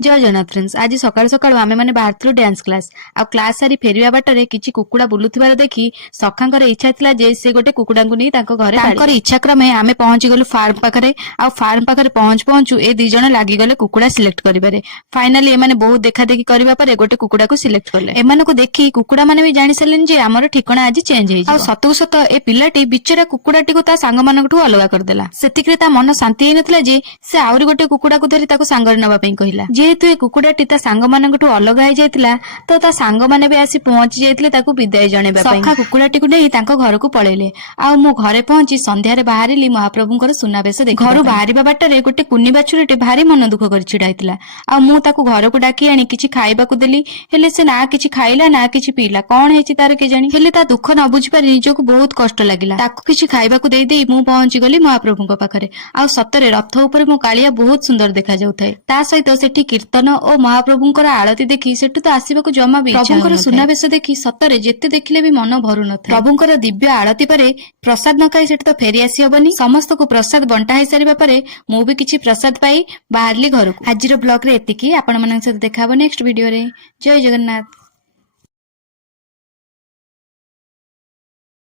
जय जगन्नाथ फ्रेंड्स। आज सकाळु सकाळु आमे माने बाहरथिलु डांस क्लास आ क्लास सारी फेरिया बाटरे किछि कुकुडा बुलुथिबार देखि सखांकर इच्छा थिला जे से गोटे कुकुडांकु नै तांको घरे तांकर इच्छा क्रमे आमे पहुंची गलु फार्म पाखरे आ फार्म पाखरे पहुंचु ए दी जण लागी गले कुकुडा सिलेक्ट करिबारे। फाइनली एमाने बहुत देखा देखि करिबा परे गोटे कुकुडाकु सिलेक्ट करले। एमानको देखि कुकुडा माने भी जानि सलेन जे हमर ठिकाना आज चेंज हेइ आ सतु सत ए पिलाटी बिचरा कुकुडाटीको ता सांग मानकठु अलगा करदेला। सेतिकरे ता मन शांति हेइ नथला जे से आउरी गोटे कुकुडाकु धरि ताको सांगर नबा पई कहिला। जेहेतु ए कुकुडाटी ता सांग मानकठु अलगा हेइ जायतिला तो ता सांग माने भी आसी पहुंची जायतिले ताको विदाय जणेबा पई। सखा कुकुडाटीको नै तांको घरकु पळेले आ मो घरे पहुंची संध्यारे बाहरिली महाप्रभुंकर सुनाबेश देखि। घरु बाहरिबा बाटरे गोटे कुन्नी बाछुरीटे भारी मन दुख कर छिडाइतिला आ मु ताको घरकु डाकी आनी किछि खाइबाकु देली हेले से ना किछि खाइला ना किछि पीला। कोन हेछि तार के जानी हेले ता दुख न बुझि पारि निजको बहुत कष्ट लागिला। ताको किछि खाइबाकु देई देई मु पहुंची गली महाप्रभुंक पाखरे आ सतरे रथ ऊपर मो कालिया बहुत सुंदर देखा जाउथाय। ता सहित सेठी कीर्तन ओ महाप्रभुंकर आळती देखि सेठु तो आसीबाकु जमा भी प्रभुंकर सुनाबेश देखि सतरे जेते देखिले भी मन भरु नथाय। प्रभुंकर दिव्य आळती परे प्रसाद न खाई सेठ तो फेरी आसी हबनी। समस्त को प्रसाद बंटा हे सारिबा परे मु भी किछि प्रसाद पाई बाहरली घरकु। आजिरो ब्लॉग रे एतिकी। आपण मानन से देखा हबो नेक्स्ट वीडियो रे। जय जगन्नाथ।